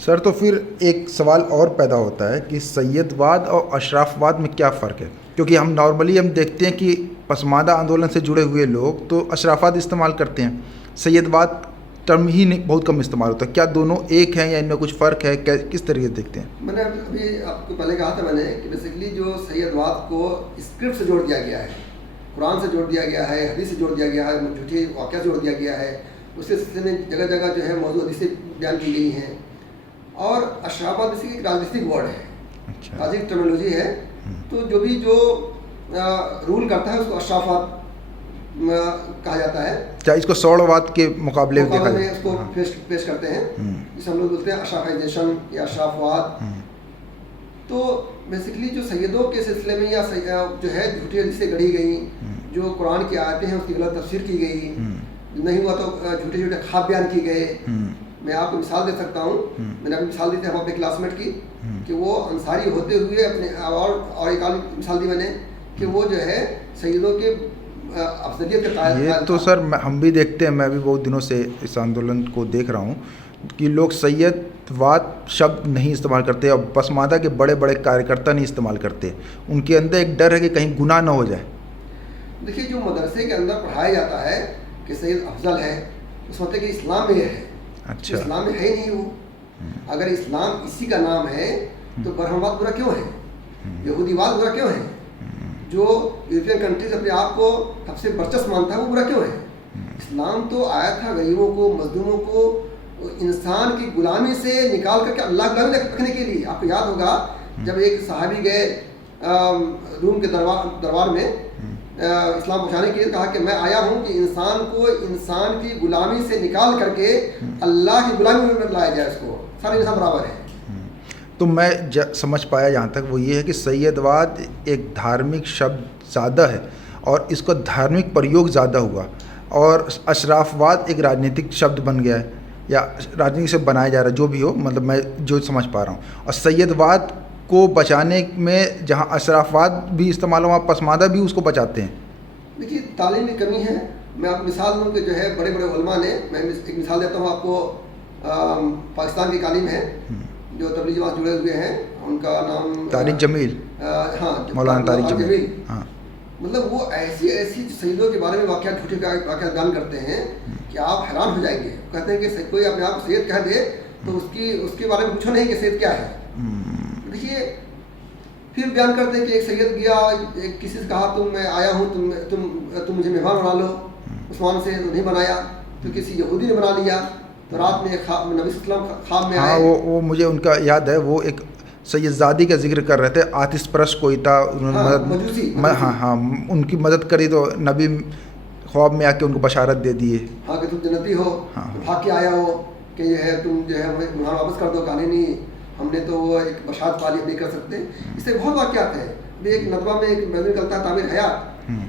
Sir तो फिर एक सवाल और पैदा होता है कि सैयदवाद और अशराफवाद में क्या फ़र्क है? क्योंकि हम नॉर्मली हम देखते हैं कि पसमानदा आंदोलन से जुड़े हुए लोग तो अशराफवाद इस्तेमाल करते हैं, सैयदवाद टर्म ही नहीं, बहुत कम इस्तेमाल होता है। क्या दोनों एक हैं या इनमें कुछ फ़र्क है? किस तरीके से देखते हैं? मैंने अभी आपको पहले कहा था मैंने कि बेसिकली जो सैयदवाद को स्क्रिप्ट से जोड़ दिया गया है, कुरान से जोड़ दिया गया है, हदीस से जोड़ दिया गया है, झूठे वाक़या से जोड़ दिया गया है, उसके सिलसिले में जगह जगह जो है मौजूद हदीसें बयान की गई हैं। और अशराफवाद बेसिकली एक राजनीतिक वर्ड है, अच्छा। राजनीतिक टर्मिनोलॉजी है। तो जो भी जो रूल करता है उसको अशराफवाद कहा जाता है। क्या इसको सौड़वाद के मुकाबले में देखा में जाए? उसको हाँ। पेश करते हैं, जिसे हम लोग बोलते हैं अशराफाइजेशन या अशराफवाद। तो बेसिकली जो सैयदों के सिलसिले में या जो है झूठी हदीसें गढ़ी गई, जो कुरान की आयतें हैं उसकी गलत तफसीर की गई, नहीं हुआ तो झूठे झूठे ख्वाब बयान किए गए। मैं आपको मिसाल दे सकता हूँ, मैंने अभी मिसाल दी थी हम अपने क्लासमेट की कि वो अंसारी होते हुए अपने और एक और मिसाल दी मैंने कि वो जो है सैयदों के अफजलियत के कायल ये तो सर हम भी देखते हैं, मैं भी बहुत दिनों से इस आंदोलन को देख रहा हूँ कि लोग सैयदवाद शब्द नहीं इस्तेमाल करते और पसमानदा के बड़े बड़े कार्यकर्ता नहीं इस्तेमाल करते। उनके अंदर एक डर है कि कहीं गुनाह ना हो जाए। देखिए, जो मदरसे के अंदर पढ़ाया जाता है कि सैयद अफजल है, उस मतलब कि इस्लाम में है। अच्छा। इस्लाम में है ही नहीं वो। अगर इस्लाम इसी का नाम है तो ब्रह्मवाद बुरा क्यों है, यहूदीवाद बुरा क्यों है, जो यूरोपियन कंट्रीज अपने आप को सबसे वर्चस्व मानता है वो बुरा क्यों है। इस्लाम तो आया था गरीबों को, मजलूमों को इंसान की गुलामी से निकाल करके अल्लाह की गुलामी रखने के लिए। आपको याद होगा जब एक सहाबी गए रूम के दरबार में इस्लाम पहुँचाने के लिए, कहा कि मैं आया हूँ कि इंसान को इंसान की गुलामी से निकाल करके अल्लाह की गुलामी में लाया जाए, उसको सारे इंसान बराबर है। तो मैं समझ पाया जहाँ तक वो ये है कि सैयदवाद एक धार्मिक शब्द ज़्यादा है और इसका धार्मिक प्रयोग ज़्यादा हुआ, और अशराफवाद एक राजनीतिक शब्द बन गया है या राजनीति से बनाया जा रहा है, जो भी हो, मतलब मैं जो समझ पा रहा हूँ। और सैयदवाद को बचाने में जहाँ अशराफवाद भी इस्तेमाल हुआ, पसमानदा भी उसको बचाते हैं। देखिए, तालीम की कमी है। मैं आपको मिसाल दूँ कि जो है बड़े बड़े उलमा ने, मैं एक मिसाल देता हूँ आपको, पाकिस्तान की तालीम है जो तबलीग जमात जुड़े हुए हैं, उनका नाम तारिक जमील। हाँ, मौलाना तारिक जमील। हाँ। मतलब वो ऐसी ऐसी शहीदों के बारे में वाक़या झूठे वाक़या बयान करते हैं कि आप हैरान हो जाएंगे। कहते हैं कि कोई अपने आप सैयद कह दे तो उसके बारे में पूछो नहीं कि सैयद क्या है। देखिए, फिर बयान करते हैं कि एक सैयद गया, किसी से कहा तुम मैं आया हूँ, तुम मुझे मेहमान बना लो। उस्मान से तो नहीं बनाया, तो किसी यहूदी ने बना लिया। तो रात में नबी सल्लल्लाहु ख्वाब में आए। वो मुझे उनका याद है, वो एक सैयदजादी का जिक्र कर रहे थे, आतिश परस्त कोई था, उन्होंने मजूसी। हाँ उनकी मदद करी तो नबी ख्वाब में आके उनको बशारत दे दिए, हाँ कि तुम जन्नती हो। हाँ। तो भाग के आया हो कि ये है, तुम जो है मेहमान वापस कर दो। कहानी नहीं, हमने तो वो एक बशारत वाली नहीं कर सकते। इससे बहुत वाक़यात है। अभी एक नदवा में एक मजदूर निकलता है, तामीर हयात,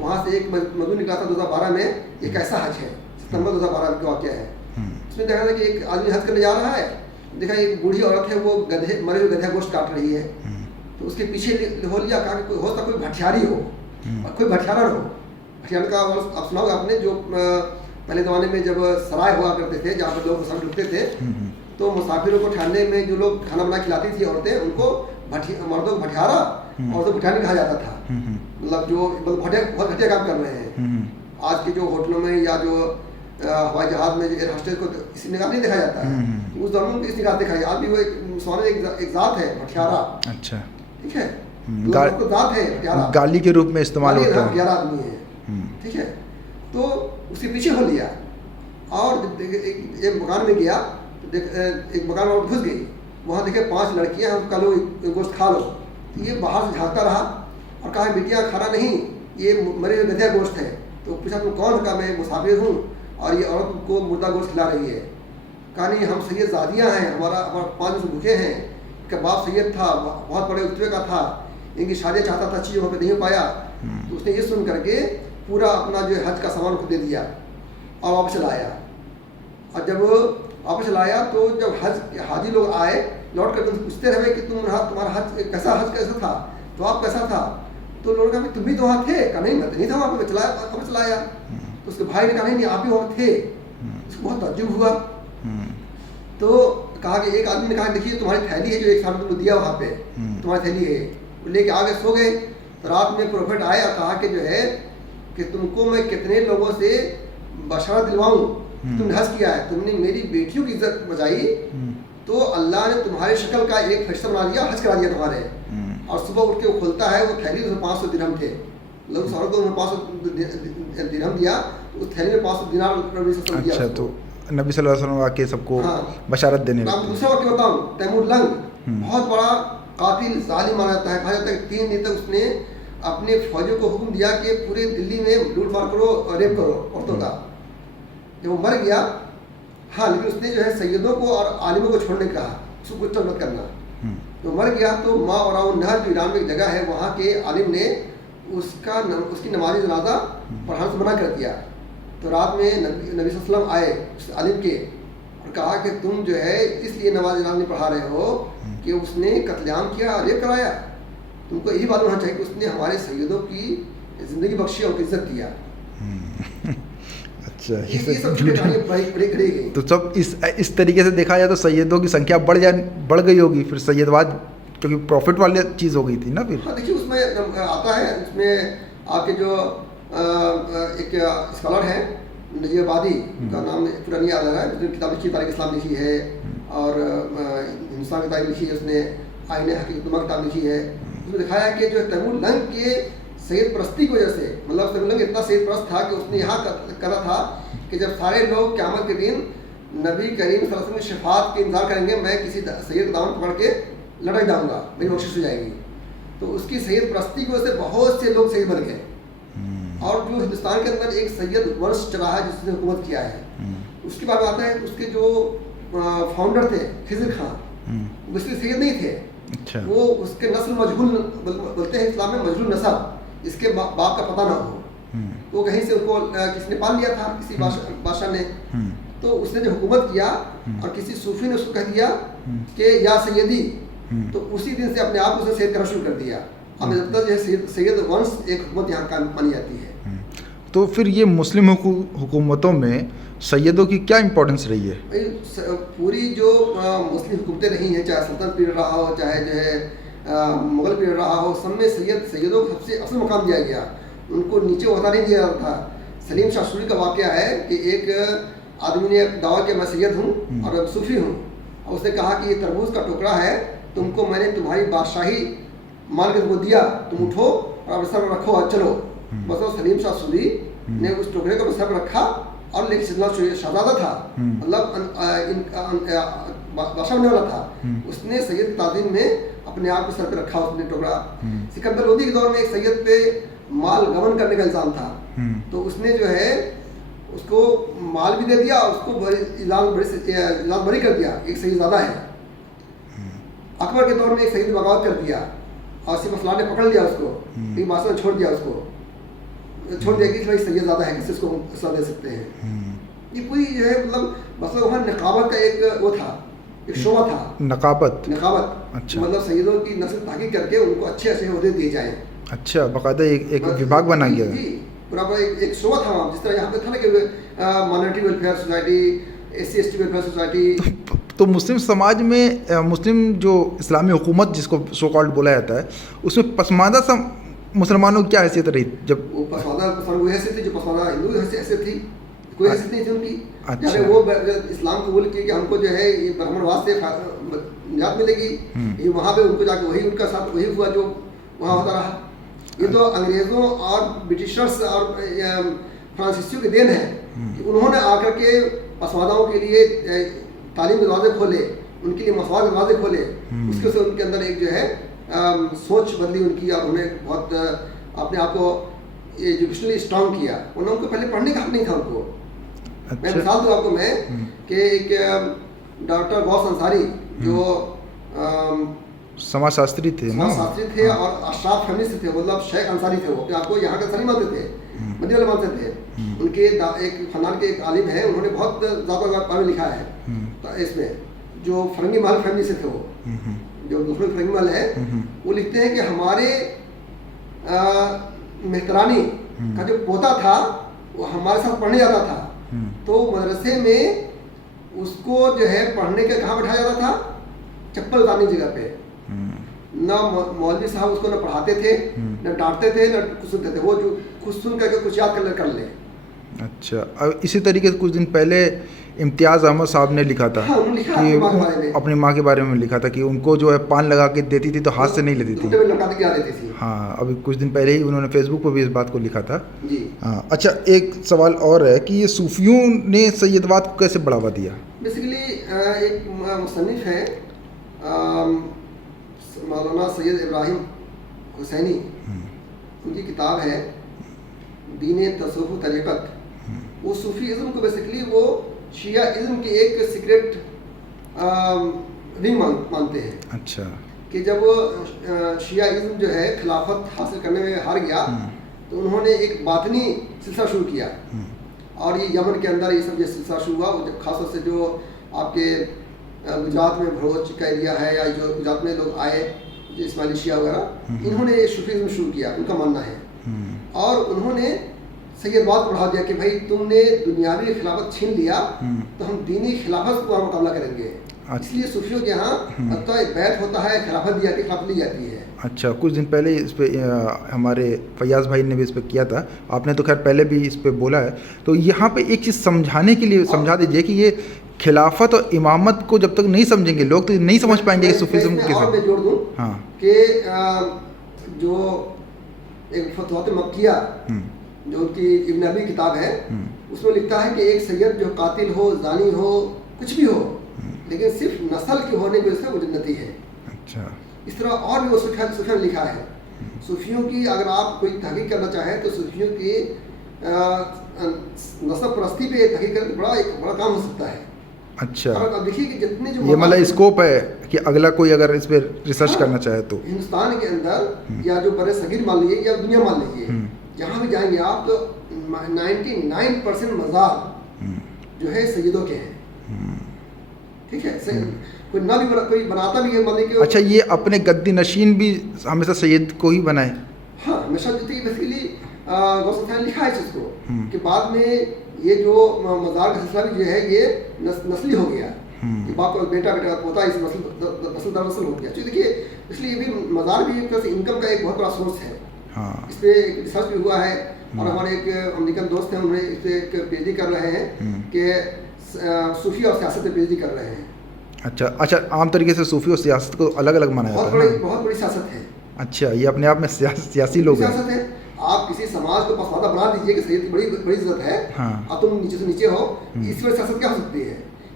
वहाँ से एक मजदूर निकला था 2012 में। एक ऐसा हज है, सितंबर 2012 का वाक़या है। उसमें देखा था कि एक आदमी हज करने जा रहा है, देखा एक बूढ़ी औरत है, वो मरे हुए गधे गोश्त काट रही है। तो उसके पीछे हो लिया, कहा कि हो सकता कोई भठियारी हो और कोई भठियारा हो। भठियारा का आप सुना होगा आपने, जो पहले ज़माने में जब सराय हुआ करते थे जहाँ पर लोग मुसाफिर रुकते थे, तो मुसाफिरों को ठहरने में जो लोग खाना बना खिलाती थी औरतें, उनको मर्दों को भठियारा, औरतों को भठियारी कहा जाता था। मतलब जो बहुत घटिया काम कर रहे हैं। आज के जो होटलों में या जो हवाई जहाज में जो एयर होस्टेस को इस निगाह नहीं देखा जाता है, उस दौरान इस निगाह देखा जाता है। आज भी वो एक जात है भठियारा। अच्छा, ठीक है, जात है भठियारा, गाली के रूप में इस्तेमाल होता है। भठियारा आदमी है, ठीक है। तो उसके पीछे हो लिया और एक मकान में गया, तो एक मकान में घुस गई। वहाँ देखे 5 लड़कियाँ, हम कल गोश्त खा लो। तो ये बाहर से झाँकता रहा और कहा बेटियाँ खाना नहीं, ये मरे हुए गधे गोश्त है। तो पूछा तुम कौन? कहा मैं मुसाफिर हूँ और ये औरत को मुर्दा गोश्त खिला रही है। कहा नहीं, हम सैयदजादियाँ हैं, हमारा 5 दिन से भूखे हैं। इनका बाप सैयद था, बहुत बड़े रुतबे का था, इनकी शादी चाहता था, अच्छी जगह पर नहीं हो पाया। तो उसने ये सुन करके पूरा अपना जो हज का सामान खुद दे दिया और वापस लाया। और जब वापस लाया तो जब हाजी लोग आए, लौट कर पूछते रहे कि तुम्हारा हज कैसा था, तो आप कैसा था? तो लोगों ने कहा तुम भी तो वहाँ थे? कहा नहीं, मैं तो नहीं था वहाँ पे, वापस लाया। उसके भाई ने कहा नहीं आप ही वहाँ थे। उसको बहुत तज्जुब हुआ। तो कहा कि एक आदमी ने कहा देखिए तुम्हारी थैली है जो एक सामने तुमको दिया वहाँ पे, तुम्हारी थैली है, वो लेके आगे सो गए। तो रात में प्रोफेट आए और कहा कि जो है कि तुमको मैं कितने लोगों से बशारत दिलवाऊं, तुमने हज किया है, तुमने मेरी बेटियों की इज्जत बचाई, तो अल्लाह ने तुम्हारे शक्ल का एक फरिश्ता बना दिया, हज करा दिया तुम्हारे। और सुबह उठ के वो खुलता है, वो थैली उसमें 500 दिरहम थे, लोग सारों को 500 दिरहम दिया, तो उस थैली में 500 दिनार दिया। अच्छा, तो नबी सल्लल्लाहु अलैहि वसल्लम आके सबको बशारत देने लगे। आप दूसरा वाक्य बताऊं, तैमूर लंग बहुत बड़ा कातिल जालिम माना जाता है। कहा जाता है 3 दिन तक उसने अपने फौजों को हुक्म दिया कि पूरे दिल्ली में लूटमार करो और रेप करो औरतों का। जब वो मर गया, हाँ, लेकिन उसने जो है सैयदों को और आलिमों को छोड़ने कहा, उसको कुछ मत करना। तो मर गया तो माँ और नहर जो ईरान में एक जगह है, वहाँ के आलिम ने उसकी नमाज़ी जनाजा पढ़ाने से मना कर दिया। तो रात में नबी सल्लल्लाहु अलैहि वसल्लम आए उस आलिम के और कहा कि तुम जो है इसलिए नमाज जनाजा नहीं पढ़ा रहे हो कि उसने कत्लेआम किया, रेप कराया। तुमको यही मालूम होना चाहिए कि उसने हमारे सैयदों की ज़िंदगी बख्शी और इज्जत किया। अच्छा, ये सब बड़ी गई। तो सब इस तरीके से देखा जाए तो सैयदों की संख्या बढ़ गई होगी फिर सैयदवाद, क्योंकि प्रॉफिट वाली चीज़ हो गई थी ना फिर। हाँ, देखिए उसमें आता है, उसमें आपके जो एक स्कॉलर है नजीब आबादी, का नाम पूरा नहीं याद आ रहा है, उसने किताब लिखी, तारीख इस्लाम लिखी है, और हिंदुस्तान की तारीख लिखी है उसने, आईने हकीकतुमा किताब लिखी है। उसमें दिखाया है कि जो तैमूर लंग के सैयद परस्ती की वजह से, मतलब तैमूर लंग इतना सैयद परस्त था कि उसने यहाँ करा था कि जब सारे लोग क़यामत के दिन नबी करीम सल्लल्लाहु अलैहि वसल्लम की शफाअत के इंतजार करेंगे, मैं किसी सैयद दामन पकड़ के लटक जाऊँगा, मेरी बख्शिश हो जाएगी। तो उसकी सैयद परस्ती की वजह से बहुत से लोग सैयद बन गए। और जो हिंदुस्तान के अंदर एक सैयद वंश चला है जिसने हुकूमत किया है, उसके बाद आता है उसके जो फाउंडर थे खिज़र खान, वो इसके सैयद नहीं थे। अच्छा। वो उसके नस्ल मजहूल बोलते हैं इस्लाम में, मजहूल नस्ल, इसके बाप का पता ना हो, तो कहीं से उनको किसी ने पाल लिया था, किसी बादशाह ने। तो उसने जो हुकूमत किया और किसी सूफी ने उसको कह दिया कि या सैयदी, तो उसी दिन से अपने आप उसने सैयद करना शुरू कर दिया। अब जब तक जो सैयद वंश एक हुकूमत यहाँ का मानी जाती है। तो फिर ये मुस्लिम हुकूमतों में सैयदों की क्या इंपॉर्टेंस रही है? पूरी जो मुस्लिम हुकूमतें रही हैं, चाहे सल्तनत पीरियड रहा हो, चाहे जो है मुग़ल पीरियड रहा हो, सब में सैयदों को सबसे अफजल मुकाम दिया गया, उनको नीचे होता नहीं दिया था। सलीम शाह सूरी का वाक़या है कि एक आदमी ने दावा किया मैं सैयद हूँ और सूफ़ी हूँ, और उसने कहा कि ये तरबूज का टुकड़ा है, तुमको मैंने तुम्हारी बादशाही मान के तुमको दिया, तुम उठो और अपने सर पर रखो और चलो। बस वो सलीम शाह सूरी ने उस टुकड़े को अपने सर पर रखा और लेकिन शहजादा था, मतलब बादशाह होने वाला था, उसने सैयद की ताज़ीम में अपने आप को सर पर रखा उसने टुकड़ा। सिकंदर लोदी के दौर में एक सैयद पे माल गबन करने का इल्ज़ाम था, तो उसने जो है उसको माल भी दे दिया और उसको इलाज बरी कर दिया, एक सैयदजादा है। अकबर के दौर में एक सैयद बगावत कर दिया और सिर्फ असलान ने पकड़ लिया उसको, लेकिन बादशाह ने छोड़ दिया उसको, छोड़ दिया कि भाई सैयदजादा है, किसी उसको सजा दे सकते हैं। ये पूरी जो है मतलब वहाँ नकाबत का एक वो था, एक शोबा था, नकाबत। अच्छा। मतलब सैयदों की नस्ल तहकीक करके उनको अच्छे अच्छे ओहदे दिए जाएँ। अच्छा, बाकायदा एक विभाग बना गया जी, पूरा एक शोबा था वहाँ, जिस तरह यहाँ पे था ना कि minority welfare society, SC/ST welfare society. तो मुस्लिम समाज में मुस्लिम जो इस्लामी हुकूमत जिसको सो कॉल्ड बोला जाता है, उसमें पसमानदा मुसलमानों की क्या हैसियत रही? जब वो पसमानदा वो हैसियत थी जो पसमानदा हिंदू हैसियत थी, कोई हैसियत नहीं थी उनकी। अच्छा। वो इस्लाम कबूल किए कि हमको जो है ये ब्राह्मणवाद से निजात मिलेगी, ये वहाँ पे उनको जाके वही उनका साथ वही हुआ जो वहाँ होता रहा। ये तो अंग्रेज़ों और ब्रिटिशर्स और फ्रांसीसियों की देन है कि उन्होंने आकर के पसमानदाओं के लिए तालीम के दरवाजे खोले, उनके लिए मसवाद के दरवाजे खोले, उसके से उनके अंदर एक जो है सोच बदली उनकी, और उन्हें बहुत अपने आप को एजुकेशनली स्ट्रांग किया। उनको पहले पढ़ने का हक नहीं था उनको। अच्छा। मैं मिसाल दूँ आपको मैं कि एक डॉक्टर गौस अंसारी जो समाजशास्त्री थे और अशराफ फैमिली से थे, मतलब शेख अंसारी थे, वो अपने आपको यहाँ के अंसारी मानते थे, मदीना वाले मानते थे। उनके एक खानदान के एक आलिम है, उन्होंने बहुत ज़्यादा बारे में लिखा है। तो इसमें जो फरंगी महल फैमिली से थे, वो जो दूसरे फरंगी महल है, वो लिखते हैं कि हमारे मेहतरानी का जो पोता था वो हमारे साथ पढ़ने जाता था, तो मदरसे में उसको जो है पढ़ने के कहाँ बैठाया जाता था, चप्पल उतारने की जगह पे। ना मौलवी साहब उसको ना पढ़ाते थे, ना डांटते थे, ना कुछ सुनते थे, वो जो कुछ सुन करके कुछ याद कर ले। अच्छा, अब इसी तरीके से कुछ दिन पहले इम्तियाज़ अहमद साहब ने लिखा था, हाँ, उन्होंने लिखा कि अपनी माँ के बारे में लिखा था कि उनको जो है पान लगा के देती थी तो हाथ से नहीं लेती थी। हाँ, अभी कुछ दिन पहले ही उन्होंने फेसबुक पर भी इस बात को लिखा था जी। हाँ, अच्छा, एक सवाल और है कि ये सूफियों ने सैयदवाद को कैसे बढ़ावा दिया? बेसिकली एक मुसन्निफ है मौलाना सैयद इब्राहिम हुसैनी, उनकी किताब है दीन तसव्वुफ तरीक़त। वो सूफीज़म को बेसिकली वो शियाइज़म की एक सीक्रेट विंग मानते हैं। अच्छा, कि जब शियाइज़म जो है खिलाफत हासिल करने में हार गया तो उन्होंने एक बातनी सिलसिला शुरू किया, और ये यमन के अंदर ये सब ये सिलसिला शुरू हुआ। खासतौर से जो आपके गुजरात में भरूच का एरिया है, या जो गुजरात में लोग आए जो इस्माइली शिया वगैरह, इन्होंने सूफीज़म शुरू किया, उनका मानना है। और उन्होंने सैयदवाद को बढ़ा दिया कि भाई तुमने दुनियावी खिलाफत छीन लिया तो हम दीनी खिलाफत का मुकाबला करेंगे। इसलिए सूफियों के यहाँ बैत होता है, खिलाफत दी जाती है, खिलाफत ली जाती है। अच्छा, कुछ दिन पहले इस पे हमारे फैयाज़ भाई ने भी इस पे किया था, आपने तो खैर पहले भी इस पे बोला है, तो यहाँ पे एक चीज़ समझाने के लिए समझा दीजिए कि ये खिलाफत और इमामत को जब तक नहीं समझेंगे लोग तो नहीं समझ पाएंगे कि सूफीज़म को और मैं जोड़ दूँ कि जो एक फतवात मक्किया जो उनकी इब्न अबी किताब है, उसमें लिखता है कि एक सैयद जो कातिल हो, जानी हो, कुछ भी हो, लेकिन सिर्फ नस्ल के होने की वजह से वो जन्नती है। अच्छा, इस तरह और भी वो सूफियों ने लिखा है। सूफियों की अगर आप कोई तहकीक करना चाहें तो सूफियों की नस्ल परस्ती पे तहकीक करना एक बड़ा काम हो सकता है। अच्छा, अब देखिए कि जितने जो ये मतलब स्कोप है कि अगला कोई अगर इस पर रिसर्च करना चाहे तो हिंदुस्तान के अंदर या जो बड़े सगीर मान लीजिए या दुनिया मान लीजिए, जहाँ भी जाएंगे आप तो 99% मज़ार जो है सैयदों के हैं। ठीक है, कोई ना भी कोई बनाता भी है मान के। अच्छा, ये अपने गद्दी नशीन भी हमेशा सैयद को ही बनाए? हाँ, हमेशा जो थी बेसिकली गौस ने लिखा है इस चीज़ को कि बाद में ये जो मज़ार का सिलसिला भी जो है ये नस्ली हो गया, कि बाप और बेटा पोता इस नस्ल दर नस्ल हो गया। तो देखिए, इसलिए ये भी मज़ार भी एक तरह से इनकम का एक बहुत बड़ा सोर्स है। हाँ, इस पर रिसर्च भी हुआ है, और हमारे एक अमेरिकन दोस्त हैं, उन्होंने इस पर एक पीएचडी कर रहे हैं कि सूफी और सियासत पे पीएचडी कर रहे हैं। अच्छा, आम तरीके से सूफी और सियासत को अलग अलग माना जाता है। बहुत बड़ी सियासत है। अच्छा, ये अपने आप में सियासी लोग हैं। सियासत है। आप किसी समाज को पसमादा बना दीजिए कि सैयद की बड़ी इज्जत है, अब तुम नीचे से नीचे हो, इस पर सियासत क्या हो सकती है?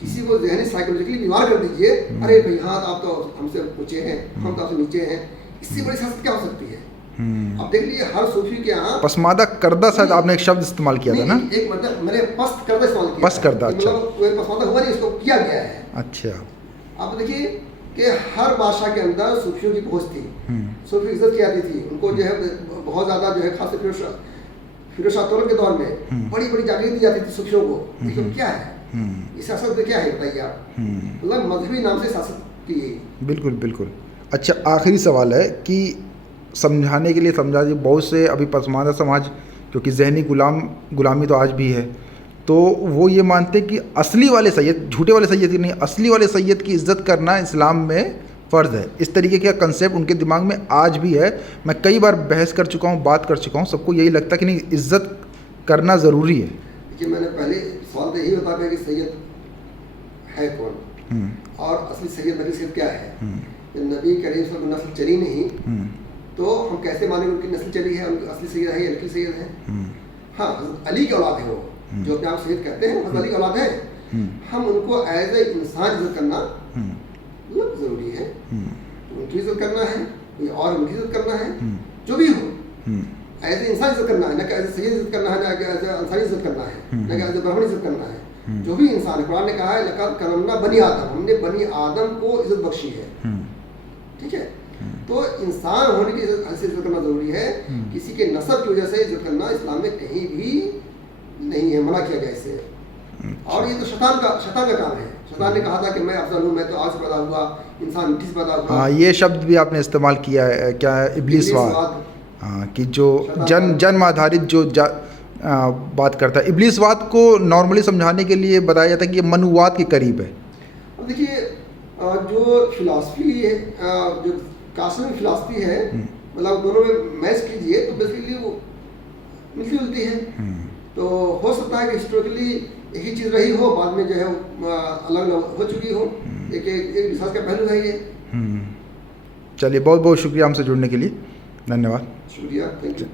किसी को जहनी साइकोलॉजिकली बीमार कर दीजिए, अरे भाई हाँ आप तो हमसे ऊंचे हैं, हम तो आपसे नीचे हैं, इससे बड़ी सियासत क्या हो सकती है? अब देख लीजिए हर सूफी के यहाँ पसमादा करदा, शायद आपने एक शब्द इस्तेमाल किया था ना? एक मतलब मैंने पस्त करदा इस्तेमाल किया। पस्त करदा, अच्छा, मतलब कोई पसमादा हुआ नहीं, उसको किया गया है। अच्छा, अब देखिए कि हर बादशाह के अंदर सूफियों की पहुंच थी, सूफी इज्जत की जाती थी, उनको जो है बहुत ज़्यादा जो है खास फिरोज शाह तुगलक के दौर में बड़ी बड़ी जागीर दी जाती थी सूफियों को। लेकिन क्या है इस सियासत में, क्या है बताइए आप? मतलब मजहबी नाम से सियासत की गई। बिल्कुल बिल्कुल। अच्छा, आखिरी सवाल है कि समझाने के लिए समझा दी बहुत से अभी पसमानदा समाज, क्योंकि जहनी गुलामी तो आज भी है, तो वो ये मानते कि असली वाले सैयद, झूठे वाले सैयद की नहीं, असली वाले सैयद की इज़्ज़त करना इस्लाम में फ़र्ज़ है। इस तरीके का कंसेप्ट उनके दिमाग में आज भी है। मैं कई बार बहस कर चुका हूँ, बात कर चुका हूँ, सबको यही लगता है कि नहीं, इज़्ज़त करना ज़रूरी है। देखिए, मैंने पहले सवाल तो यही बता दिया कि सैयद है कौन और असली सैयद नबी सैयद क्या है। जब नबी करीम सल्लल्लाहु अलैहि वसल्लम नस्ल चली नहीं तो हम कैसे मानेंगे उनकी नस्ल चली है, उनकी असली सैयद है या नकली सैयद है? हाँ, अली की औलाद है वो, जो अपने आप सैयद कहते हैं, हज़रत अली की औलाद है। हम उनको एज ए इंसान इज्जत करना मतलब ज़रूरी है। उनकी इज्जत करना है, कोई और उनकी इज्जत करना है, जो भी हो एज ए इंसान इज्जत करना है, ना कि एज ए सैयद इज्जत करना है, ना कि एज ए अंसारी इज्जत करना है, ना कि एज ए ब्राह्मण इज्जत करना है। जो भी इंसान है, कुरान ने कहा है लक़द करमना बनी आदम, हमने बनी आदम को इज्जत बख्शी है। ठीक है, तो इंसान होने की इज्जत करना जरूरी है। किसी के नस्ब की वजह से इज्जत करना इस्लाम में कहीं भी नहीं है, मना किया गया इससे। और ये तो शैतान का काम है। शैतान ने कहा था कि मैं अफजल हूँ, मैं तो आज पैदा हुआ, इंसान मिट्टी से पैदा हुआ। हाँ, ये शब्द भी आपने इस्तेमाल किया है, क्या है, इब्लीसवाद। हाँ, कि जो जन्म आधारित जो बात करता है। इब्लीसवाद को नॉर्मली समझाने के लिए बताया जाता है कि ये मनुवाद के करीब है। अब देखिए जो फिलॉसफी है, जो कॉस्मिक फिलॉसफी है, मतलब दोनों में मैच कीजिए तो बेसिकली वो मिलती जुलती है। तो हो सकता है कि हिस्टोरिकली एक ही चीज़ रही हो, बाद में जो है अलग अलग हो चुकी हो। एक रिसर्च का पहलू है ये। चलिए, बहुत बहुत शुक्रिया हमसे जुड़ने के लिए, धन्यवाद। शुक्रिया, थैंक यू।